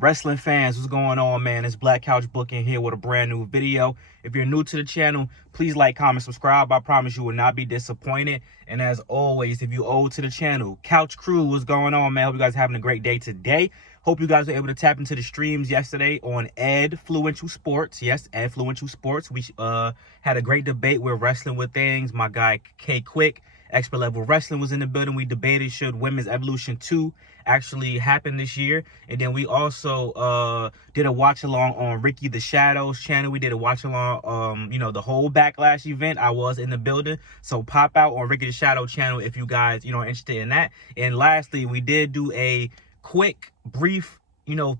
Wrestling fans, what's going on, man? It's Black Couch Booking here with a brand new video. If you're new to the channel, please like, comment, subscribe. I promise you will not be disappointed. And as always, if you old to the channel, Couch Crew, what's going on, man? Hope you guys are having a great day today. Hope you guys were able to tap into the streams yesterday on Edfluential Sports. Yes, Edfluential Sports. We had a great debate with Wrestling with Things. My guy K Quick, Expert Level Wrestling, was in the building. We debated should Women's Evolution 2 actually happen this year. And then we also did a watch along on Ricky the Shadow's channel. We did a watch along the whole Backlash event. I was in the building, so pop out on Ricky the Shadow channel if you guys are interested in that. And lastly, we did do a quick brief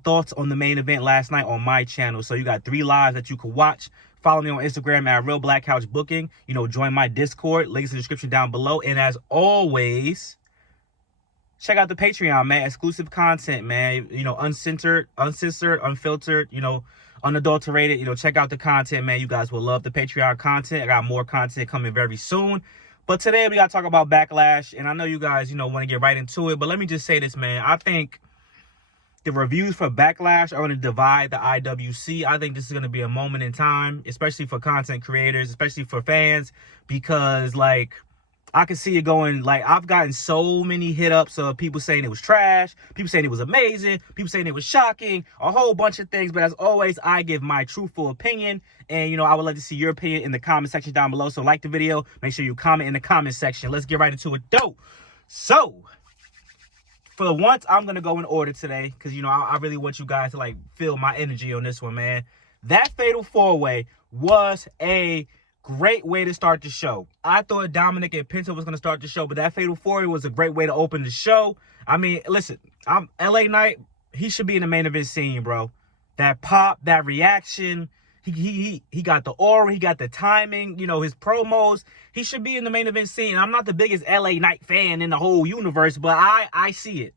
thoughts on the main event last night on my channel. So you got 3 lives that you could watch. Follow me on Instagram at Real Black Couch Booking. Join my Discord. Links in the description down below. And as always, check out the Patreon, man. Exclusive content, man. Uncensored, unfiltered, unadulterated. Check out the content, man. You guys will love the Patreon content. I got more content coming very soon. But today we got to talk about Backlash. And I know you guys, want to get right into it. But let me just say this, man. I think the reviews for Backlash are going to divide the IWC. I think this is going to be a moment in time, especially for content creators, especially for fans, because, I can see it going, I've gotten so many hit-ups of people saying it was trash, people saying it was amazing, people saying it was shocking, a whole bunch of things. But as always, I give my truthful opinion. And, I would like to see your opinion in the comment section down below. So like the video, make sure you comment in the comment section. Let's get right into it, though. So, for once, I'm going to go in order today because, I really want you guys to, feel my energy on this one, man. That Fatal 4-Way was a great way to start the show. I thought Dominic and Penta was going to start the show, but that Fatal 4-Way was a great way to open the show. I mean, listen, LA Knight, he should be in the main event scene, bro. That pop, that reaction, he got the aura, he got the timing, his promos. He should be in the main event scene. I'm not the biggest LA Knight fan in the whole universe, but I see it.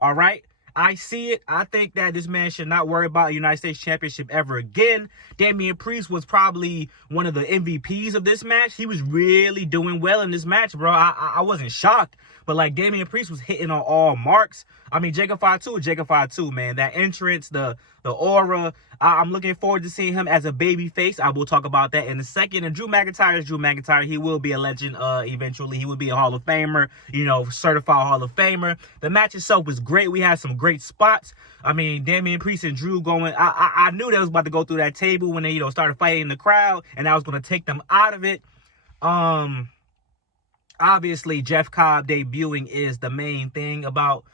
All right? I see it. I think that this man should not worry about a United States Championship ever again. Damian Priest was probably one of the MVPs of this match. He was really doing well in this match, bro. I wasn't shocked. But, Damian Priest was hitting on all marks. I mean, Jacob Fatu, man. That entrance, the aura. I'm looking forward to seeing him as a baby face. I will talk about that in a second. And Drew McIntyre is Drew McIntyre. He will be a legend eventually. He will be a Hall of Famer, certified Hall of Famer. The match itself was great. We had some great spots. I mean, Damian Priest and Drew going. I knew they was about to go through that table when they, started fighting in the crowd. And I was going to take them out of it. Obviously, Jeff Cobb debuting is the main thing about,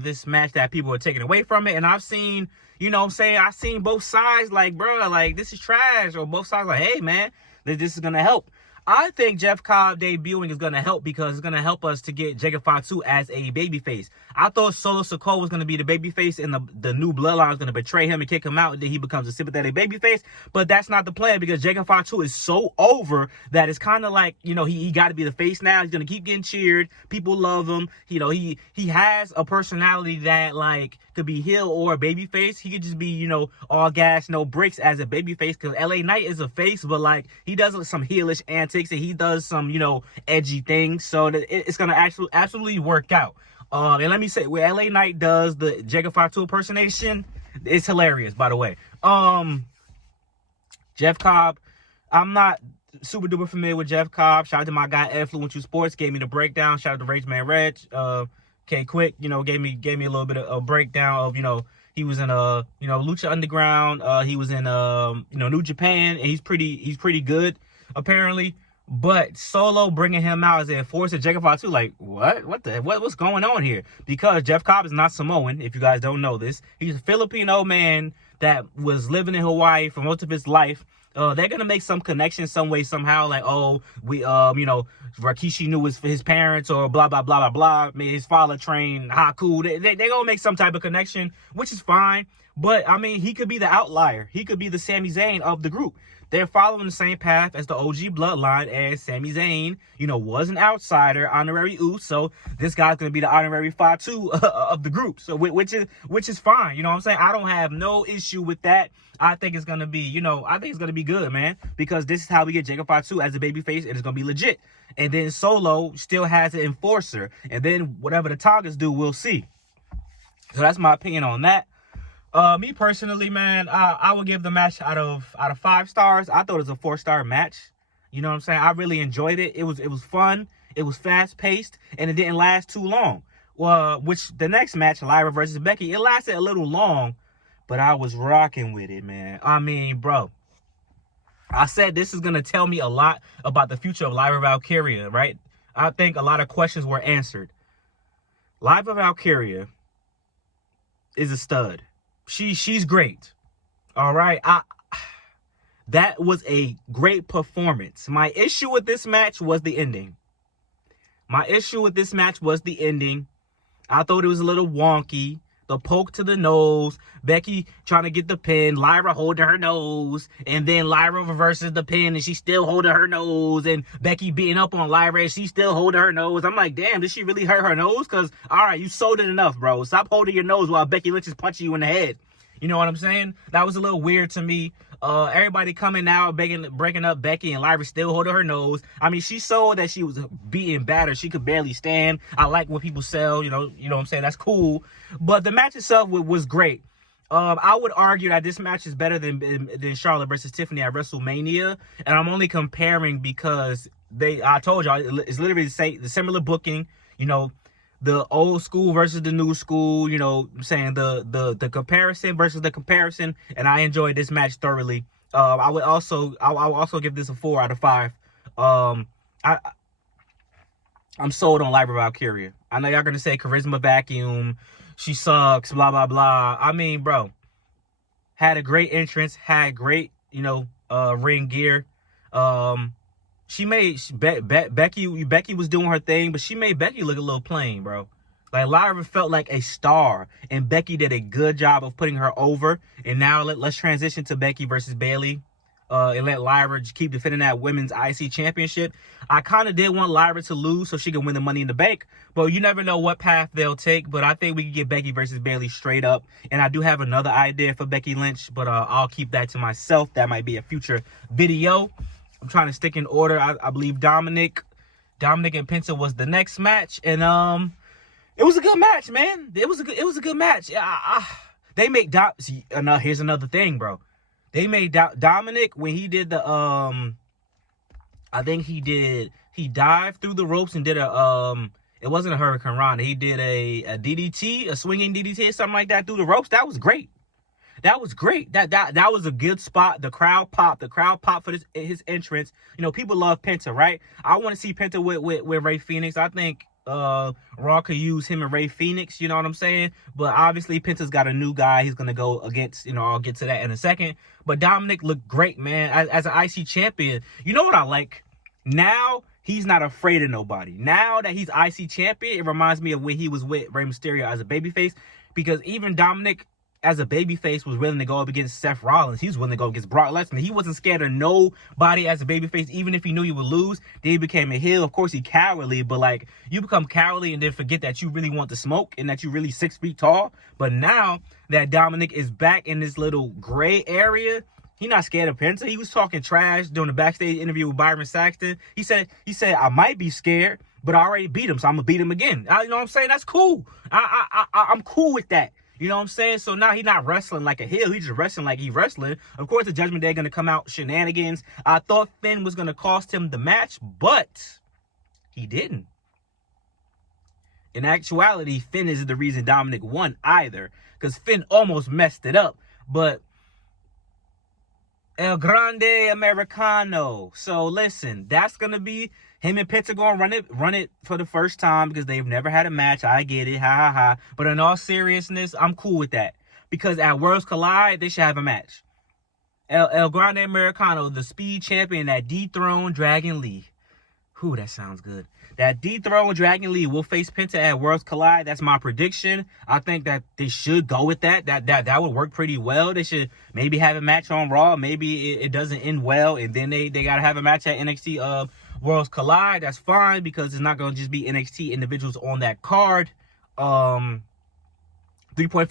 this match that people are taking away from it. And I've seen, I've seen both sides bro, this is trash. Or both sides hey, man, this is going to help. I think Jeff Cobb debuting is going to help because it's going to help us to get Jacob Fatu as a babyface. I thought Solo Sikoa was going to be the babyface and the new bloodline was going to betray him and kick him out, and then he becomes a sympathetic babyface. But that's not the plan because Jacob Fatu is so over that it's kind of he got to be the face now. He's going to keep getting cheered. People love him. He has a personality that could be heel or a babyface. He could just be, all gas, no bricks as a babyface because LA Knight is a face, but he does some heelish antics and he does some, edgy things. So it's going to absolutely work out. And let me say, where LA Knight does the Jacob Fatu impersonation, it's hilarious, by the way. Jeff Cobb, I'm not super duper familiar with Jeff Cobb. Shout out to my guy Edfluential Sports, gave me the breakdown. Shout out to Rage Man Reg. K Quick, gave me a little bit of a breakdown of, he was in Lucha Underground. He was in New Japan, and he's pretty good apparently. But Solo bringing him out as an enforcer, Jacob Fatu, what's going on here? Because Jeff Cobb is not Samoan, if you guys don't know this. He's a Filipino man that was living in Hawaii for most of his life. They're gonna make some connection some way, somehow, Rikishi knew his parents or blah blah blah blah blah. His father trained Haku. They gonna make some type of connection, which is fine. But I mean, he could be the outlier. He could be the Sami Zayn of the group. They're following the same path as the OG bloodline, and Sami Zayn, was an outsider, honorary Uso. So this guy's gonna be the honorary Fatu of the group. So which is fine. You know what I'm saying? I don't have no issue with that. I think it's gonna be, I think it's gonna be good, man, because this is how we get Jacob Fatu as a babyface, and it's gonna be legit. And then Solo still has an enforcer, and then whatever the Tongas do, we'll see. So that's my opinion on that. Me personally, man, I would give the match out of 5 stars. I thought it was a 4-star match. You know what I'm saying? I really enjoyed it. It was fun. It was fast paced, and it didn't last too long. Well, which the next match, Lyra versus Becky, it lasted a little long, but I was rocking with it, man. I mean, bro, I said this is gonna tell me a lot about the future of Lyra Valkyria, right? I think a lot of questions were answered. Lyra Valkyria is a stud. She's great. All right. That was a great performance. My issue with this match was the ending. I thought it was a little wonky. The poke to the nose, Becky trying to get the pin, Lyra holding her nose, and then Lyra reverses the pin and she's still holding her nose, and Becky beating up on Lyra and she's still holding her nose. I'm like, damn, did she really hurt her nose? Because, all right, you sold it enough, bro. Stop holding your nose while Becky Lynch is punching you in the head. You know what I'm saying? That was a little weird to me. Everybody coming out, breaking up Becky, and Lyra still holding her nose. I mean, she showed that she was beaten battered. She could barely stand. I like what people sell, you know what I'm saying? That's cool. But the match itself was great. I would argue that this match is better than Charlotte versus Tiffany at WrestleMania. And I'm only comparing because I told y'all, it's literally the similar booking, you know, the old school versus the new school, you know, I'm saying the comparison versus the comparison, and I enjoyed this match thoroughly. I'll also give this a 4 out of 5. I'm sold on Lyra Valkyria. I know y'all gonna say charisma vacuum, she sucks, blah blah blah. I mean, bro, had a great entrance, had great, you know, ring gear. She made Becky was doing her thing, but she made Becky look a little plain, bro. Like, Lyra felt like a star, and Becky did a good job of putting her over. And now let's transition to Becky versus Bayley, and let Lyra keep defending that women's IC championship. I kind of did want Lyra to lose so she can win the Money in the Bank, but you never know what path they'll take. But I think we can get Becky versus Bayley straight up. And I do have another idea for Becky Lynch, but I'll keep that to myself. That might be a future video. I'm trying to stick in order. I believe Dominic and Penta was the next match, and it was a good match, man. It was a good match. They make here's another thing, bro. They made Dominic when he did the I think he dived through the ropes and did it wasn't a Hurricane Rana. He did a DDT, a swinging DDT or something like that through the ropes. That was great. That was great. That was a good spot. The crowd popped. For his entrance. You know, people love Penta, right? I want to see Penta with Ray Phoenix. I think Raw could use him and Ray Phoenix. You know what I'm saying? But obviously, Penta's got a new guy he's gonna go against. You know, I'll get to that in a second. But Dominic looked great, man, as an IC champion. You know what I like? Now he's not afraid of nobody. Now that he's IC champion, it reminds me of when he was with Rey Mysterio as a babyface, because even Dominic, as a babyface, was willing to go up against Seth Rollins. He was willing to go against Brock Lesnar. He wasn't scared of nobody as a babyface, even if he knew he would lose. Then he became a heel. Of course, he cowardly, but like, you become cowardly and then forget that you really want to smoke and that you're really 6 feet tall. But now that Dominic is back in this little gray area, he's not scared of Penta. He was talking trash during the backstage interview with Byron Saxton. He said, I might be scared, but I already beat him, so I'm gonna beat him again. You know what I'm saying? That's cool. I'm cool with that. You know what I'm saying? So now he's not wrestling like a heel. He's just wrestling like he's wrestling. Of course, the Judgment Day are going to come out shenanigans. I thought Finn was going to cost him the match, but he didn't. In actuality, Finn isn't the reason Dominic won either, because Finn almost messed it up. But El Grande Americano. So listen, that's going to be him and Penta going to run it for the first time because they've never had a match. I get it. Ha, ha, ha. But in all seriousness, I'm cool with that. Because at Worlds Collide, they should have a match. El Grande Americano, the speed champion that dethroned Dragon Lee. Whew, that sounds good. That dethroned Dragon Lee will face Penta at Worlds Collide. That's my prediction. I think that they should go with that. That would work pretty well. They should maybe have a match on Raw. Maybe it doesn't end well, and then they got to have a match at NXT Worlds Collide. That's fine, because it's not going to just be NXT individuals on that card. 3.5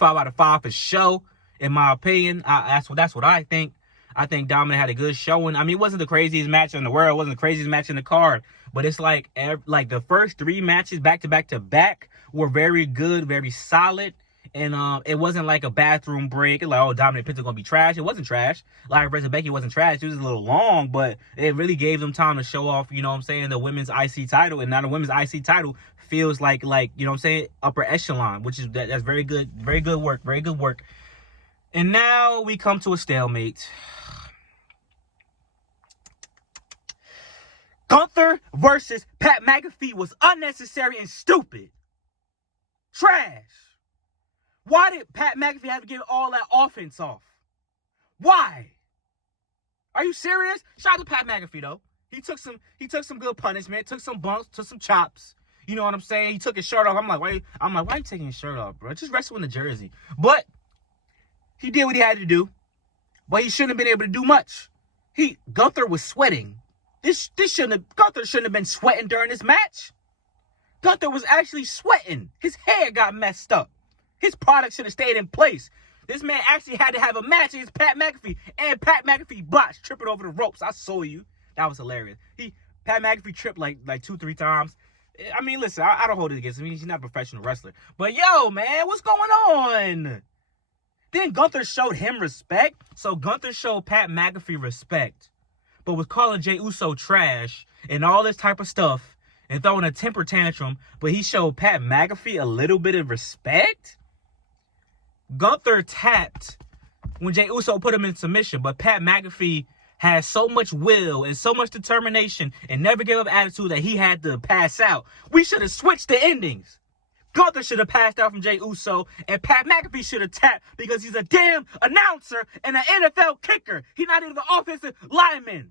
out of 5 for show, in my opinion. That's what I think. I think Dominic had a good showing. I mean, it wasn't the craziest match in the world. It wasn't the craziest match in the card. But it's like the first 3 matches back to back were very good, very solid. And it wasn't like a bathroom break. Like, oh, Dominic Penta gonna be trash. It wasn't trash. Lyra versus Becky wasn't trash. It was a little long, but it really gave them time to show off, you know what I'm saying, the women's IC title. And now the women's IC title feels like, you know what I'm saying, upper echelon, which is, that's very good. Very good work. Very good work. And now we come to a stalemate. Gunther versus Pat McAfee was unnecessary and stupid. Trash. Why did Pat McAfee have to get all that offense off? Why? Are you serious? Shout out to Pat McAfee though. He took some good punishment, took some bumps, took some chops. You know what I'm saying? He took his shirt off. I'm like, why are you taking his shirt off, bro? Just wrestle in the jersey. But he did what he had to do. But he shouldn't have been able to do much. Gunther was sweating. Gunther shouldn't have been sweating during this match. Gunther was actually sweating. His hair got messed up. His product should have stayed in place. This man actually had to have a match against Pat McAfee. And Pat McAfee botched, tripping over the ropes. I saw you. That was hilarious. Pat McAfee tripped like 2-3 times. I mean, listen, I don't hold it against him. He's not a professional wrestler. But yo, man, what's going on? Then Gunther showed him respect. So Gunther showed Pat McAfee respect. But was calling Jey Uso trash and all this type of stuff and throwing a temper tantrum. But he showed Pat McAfee a little bit of respect? Gunther tapped when Jey Uso put him in submission, but Pat McAfee has so much will and so much determination and never gave up attitude that he had to pass out. We should have switched the endings. Gunther should have passed out from Jey Uso, and Pat McAfee should have tapped because he's a damn announcer and an NFL kicker. He's not even an offensive lineman.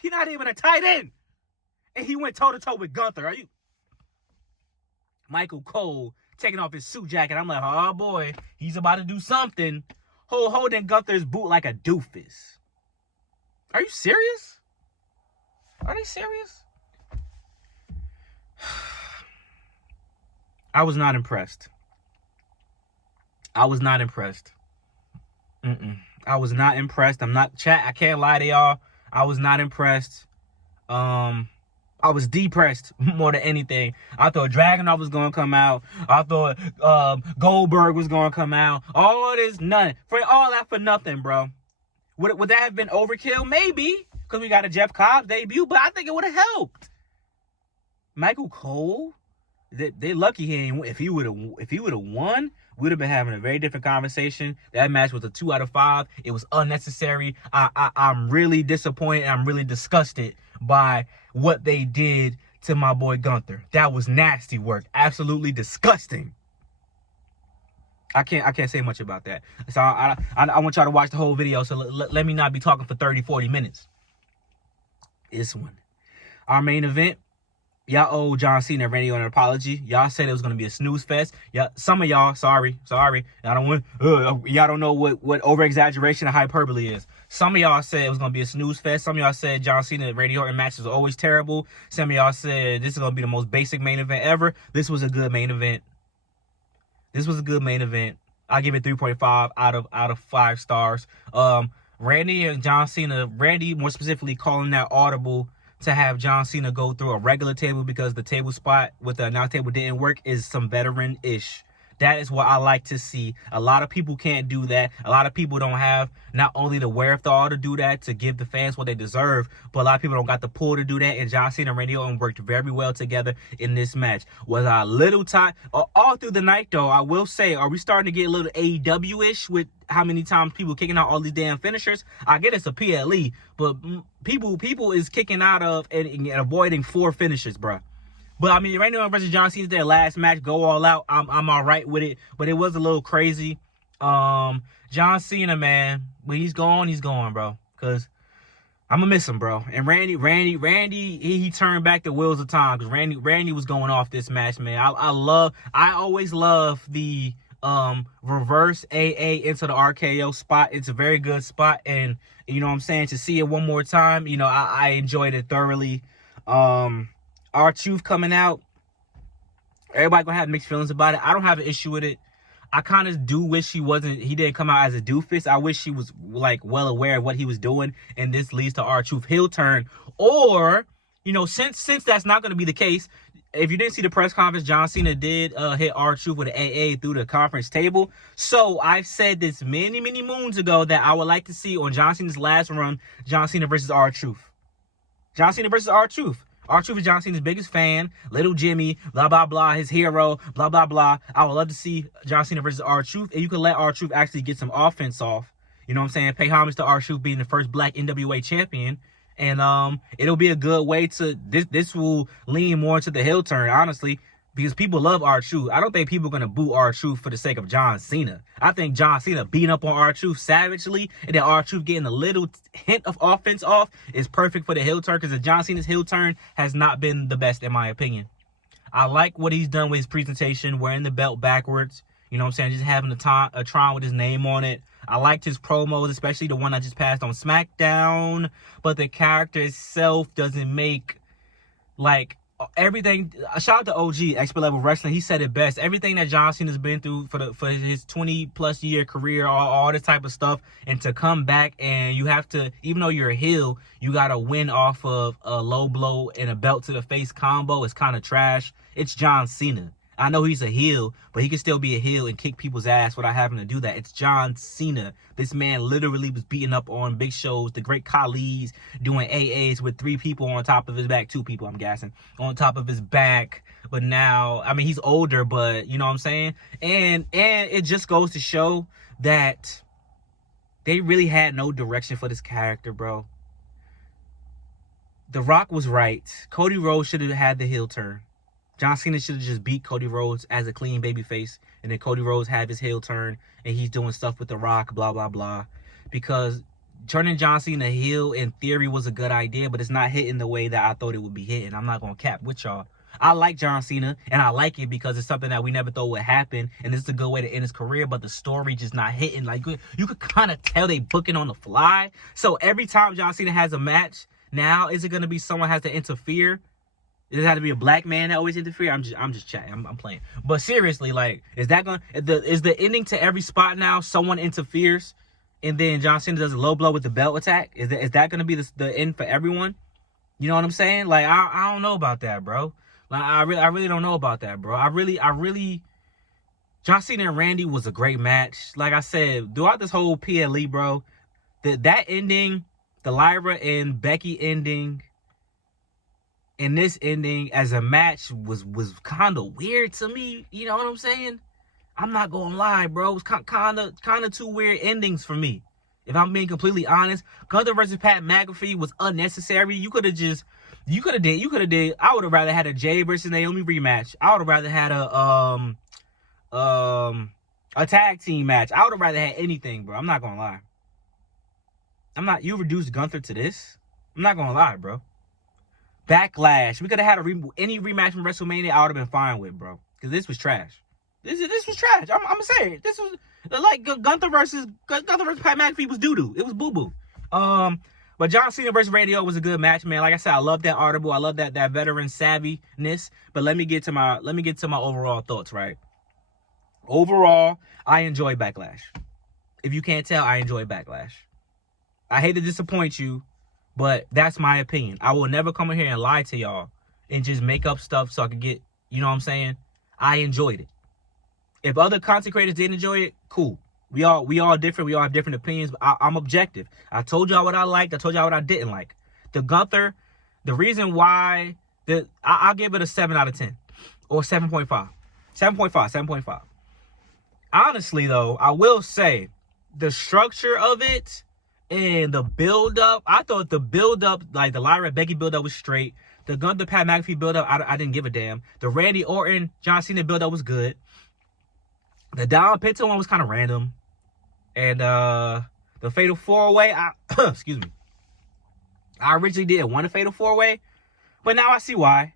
He's not even a tight end. And he went toe-to-toe with Gunther. Are you? Michael Cole taking off his suit jacket. I'm like, oh boy, he's about to do something. Holding Gunther's boot like a doofus. Are you serious? Are they serious? I was not impressed. I was not impressed. I was not impressed. I can't lie to y'all. I was not impressed. I was depressed more than anything. I thought Dragunov was going to come out. I thought Goldberg was going to come out. All this, none. All that for nothing, bro. Would that have been overkill? Maybe. Because we got a Jeff Cobb debut. But I think it would have helped. Michael Cole? They lucky he ain't. If he would have won, we'd have been having a very different conversation. That match was a 2 out of 5. It was unnecessary. I'm really disappointed. I'm really disgusted by what they did to my boy Gunther. That was nasty work. Absolutely disgusting. I can't say much about that. So I want y'all to watch the whole video. So let me not be talking for 30-40 minutes. This one, our main event. Y'all owe John Cena and Randy Orton an apology. Y'all said it was gonna be a snooze fest. Yeah, some of y'all, sorry. Y'all don't know what over exaggeration and hyperbole is. Some of y'all said it was gonna be a snooze fest. Some of y'all said John Cena and Randy Orton matches are always terrible. Some of y'all said this is gonna be the most basic main event ever. This was a good main event. This was a good main event. I give it 3.5 out of 5 stars. Randy and John Cena. Randy more specifically calling that audible to have John Cena go through a regular table because the table spot with the announce table didn't work is some veteran-ish. That is what I like to see. A lot of people can't do that. A lot of people don't have not only the wherewithal to do that, to give the fans what they deserve, but a lot of people don't got the pull to do that. And John Cena and Randy Orton worked very well together in this match. Was I a little tired? All through the night, though, I will say, are we starting to get a little AEW-ish with how many times people kicking out all these damn finishers? I get it's a PLE, but people is kicking out of and avoiding 4 finishes, bruh. But I mean, Randy Orton versus John Cena's their last match. Go all out. I'm all right with it. But it was a little crazy. John Cena, man, when he's gone, bro. Cause I'm gonna miss him, bro. And Randy, he turned back the wheels of time. Cause Randy was going off this match, man. I always love the reverse AA into the RKO spot. It's a very good spot, and you know what I'm saying, to see it one more time, you know, I enjoyed it thoroughly. R-Truth coming out, everybody gonna have mixed feelings about it. I don't have an issue with it. I kind of do wish he didn't come out as a doofus. I wish he was like well aware of what he was doing, and this leads to R-Truth heel turn. Or, you know, since that's not gonna be the case, if you didn't see the press conference, John Cena did hit R-Truth with an AA through the conference table. So I've said this many, many moons ago that I would like to see on John Cena's last run, John Cena versus R-Truth. John Cena versus R-Truth. R-Truth is John Cena's biggest fan. Little Jimmy, blah, blah, blah, his hero, blah, blah, blah. I would love to see John Cena versus R-Truth. And you can let R-Truth actually get some offense off. You know what I'm saying? Pay homage to R-Truth being the first black NWA champion. And it'll be a good way to, this will lean more to the heel turn, honestly, because people love R-Truth. I don't think people are going to boo R-Truth for the sake of John Cena. I think John Cena beating up on R-Truth savagely and then R-Truth getting a little hint of offense off is perfect for the heel turn, because the John Cena's heel turn has not been the best in my opinion. I like what he's done with his presentation, wearing the belt backwards. You know what I'm saying? Just having a Tron with his name on it. I liked his promos, especially the one I just passed on Smackdown. But the character itself doesn't make, like, everything. Shout out to OG, Expert Level Wrestling. He said it best. Everything that John Cena's been through for his 20-plus year career, all this type of stuff. And to come back and you have to, even though you're a heel, you got to win off of a low blow and a belt to the face combo. It's kind of trash. It's John Cena. I know he's a heel, but he can still be a heel and kick people's ass without having to do that. It's John Cena. This man literally was beating up on big shows, the great Khali's, doing AAs with 3 people on top of his back, 2 people, I'm guessing, on top of his back. But now, I mean, he's older, but you know what I'm saying? And it just goes to show that they really had no direction for this character, bro. The Rock was right. Cody Rhodes should have had the heel turn. John Cena should have just beat Cody Rhodes as a clean babyface, and then Cody Rhodes have his heel turn, and he's doing stuff with The Rock, blah, blah, blah. Because turning John Cena heel, in theory, was a good idea, but it's not hitting the way that I thought it would be hitting. I'm not going to cap with y'all. I like John Cena, and I like it because it's something that we never thought would happen, and it's a good way to end his career, but the story just not hitting. Like, you could kind of tell they booking on the fly. So every time John Cena has a match, now, is it going to be someone has to interfere? Does it have to be a black man that always interfere? I'm just chatting. I'm playing. But seriously, like, is the ending to every spot now someone interferes and then John Cena does a low blow with the belt attack? Is that going to be the end for everyone? You know what I'm saying? Like, I don't know about that, bro. Like, I really don't know about that, bro. I really John Cena and Randy was a great match. Like I said, throughout this whole PLE, bro, that ending, the Lyra and Becky ending, and this ending as a match was kind of weird to me. You know what I'm saying? I'm not gonna lie, bro. It was kind of 2 weird endings for me. If I'm being completely honest, Gunther versus Pat McAfee was unnecessary. You could have did. I would have rather had a Jay versus Naomi rematch. I would have rather had a tag team match. I would have rather had anything, bro. I'm not gonna lie. You reduced Gunther to this? I'm not gonna lie, bro. Backlash. We could have had any rematch from WrestleMania. I would have been fine with, bro. Because this was trash. This was trash. I'm gonna say it. This was like Gunther versus Pat McAfee was doo doo. It was boo boo. But John Cena versus Randy Orton was a good match, man. Like I said, I love that audible. I love that veteran savviness. But let me get to my overall thoughts, right? Overall, I enjoy Backlash. If you can't tell, I enjoy Backlash. I hate to disappoint you, but that's my opinion. I will never come in here and lie to y'all and just make up stuff so I can get, you know what I'm saying? I enjoyed it. If other content creators didn't enjoy it, cool. We all different. We all have different opinions, but I'm objective. I told y'all what I liked. I told y'all what I didn't like. The Gunther, the reason why, I'll give it a 7 out of 10 or 7.5. 7.5. Honestly, though, I will say the structure of it and the build-up, I thought the build-up, like the Lyra Becky build-up was straight. The Gunther Pat McAfee build-up, I didn't give a damn. The Randy Orton John Cena build-up was good. The Dom Penta one was kind of random. And the Fatal 4-Way, excuse me. I originally didn't want a Fatal 4-Way, but now I see why.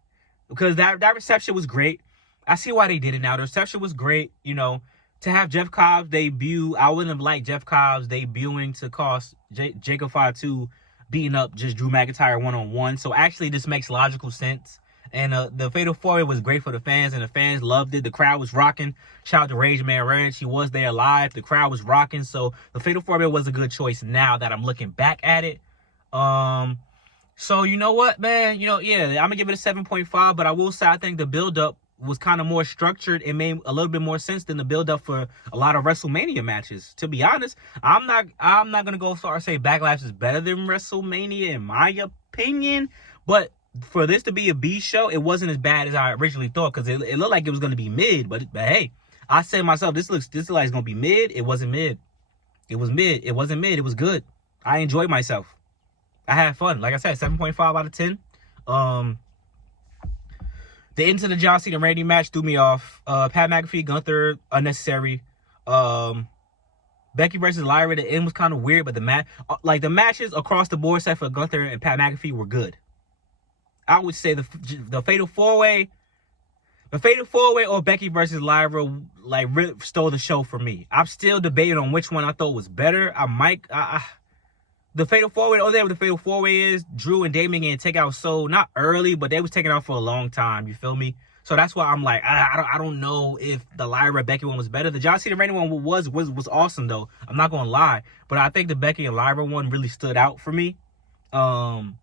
Because that reception was great. I see why they did it now. The reception was great, you know. To have Jeff Cobb's debut, I wouldn't have liked Jeff Cobb's debuting to cost Jacob Fatu beating up just Drew McIntyre one-on-one. So actually, this makes logical sense. And the Fatal 4-Way was great for the fans, and the fans loved it. The crowd was rocking. Shout out to Rage Man Reg. He was there live. The crowd was rocking. So the Fatal 4-Way was a good choice now that I'm looking back at it. So you know what, man? Yeah, I'm gonna give it a 7.5, but I will say I think the build-up was kind of more structured. It made a little bit more sense than the build-up for a lot of WrestleMania matches. To be honest, I'm not gonna go as far as say Backlash is better than WrestleMania in my opinion, but for this to be a B show, it wasn't as bad as I originally thought, because it looked like it was gonna be mid, but hey, I said to myself, this looks like it's gonna be mid. It wasn't mid. It was mid. It wasn't mid. It was good. I enjoyed myself. I had fun. Like I said, 7.5 out of 10. The end to the John Cena Randy match threw me off. Pat McAfee, Gunther, unnecessary. Becky versus Lyra, the end was kind of weird, but the matches across the board, except for Gunther and Pat McAfee, were good. I would say the Fatal 4-Way, or Becky versus Lyra, like, really stole the show for me. I'm still debating on which one I thought was better. The Fatal 4-Way, the only thing with the Fatal 4-Way is Drew and Damien getting taken out so, not early, but they was taken out for a long time, you feel me? So that's why I'm like, I don't know if the Lyra Becky one was better. The John Cena Randy one was awesome, though. I'm not going to lie. But I think the Becky and Lyra one really stood out for me. And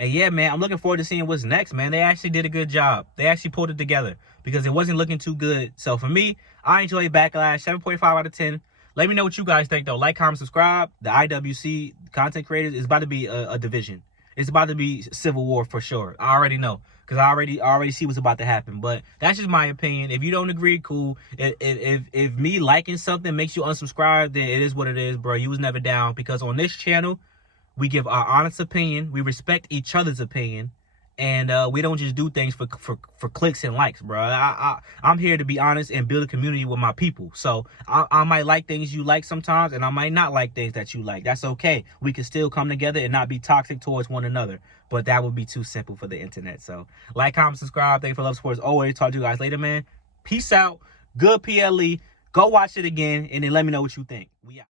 yeah, man, I'm looking forward to seeing what's next, man. They actually did a good job. They actually pulled it together because it wasn't looking too good. So for me, I enjoyed Backlash, 7.5 out of 10. Let me know what you guys think, though. Like, comment, subscribe. The IWC content creators is about to be a division. It's about to be civil war for sure. I already know, because I already see what's about to happen. But that's just my opinion. If you don't agree, cool. If me liking something makes you unsubscribe, then it is what it is, bro. You was never down, because on this channel, we give our honest opinion. We respect each other's opinion. And we don't just do things for clicks and likes, bro. I'm here to be honest and build a community with my people. So I might like things you like sometimes, and I might not like things that you like. That's okay. We can still come together and not be toxic towards one another. But that would be too simple for the internet. So like, comment, subscribe. Thank you for love, support as always. Talk to you guys later, man. Peace out. Good PLE. Go watch it again, and then let me know what you think. We out.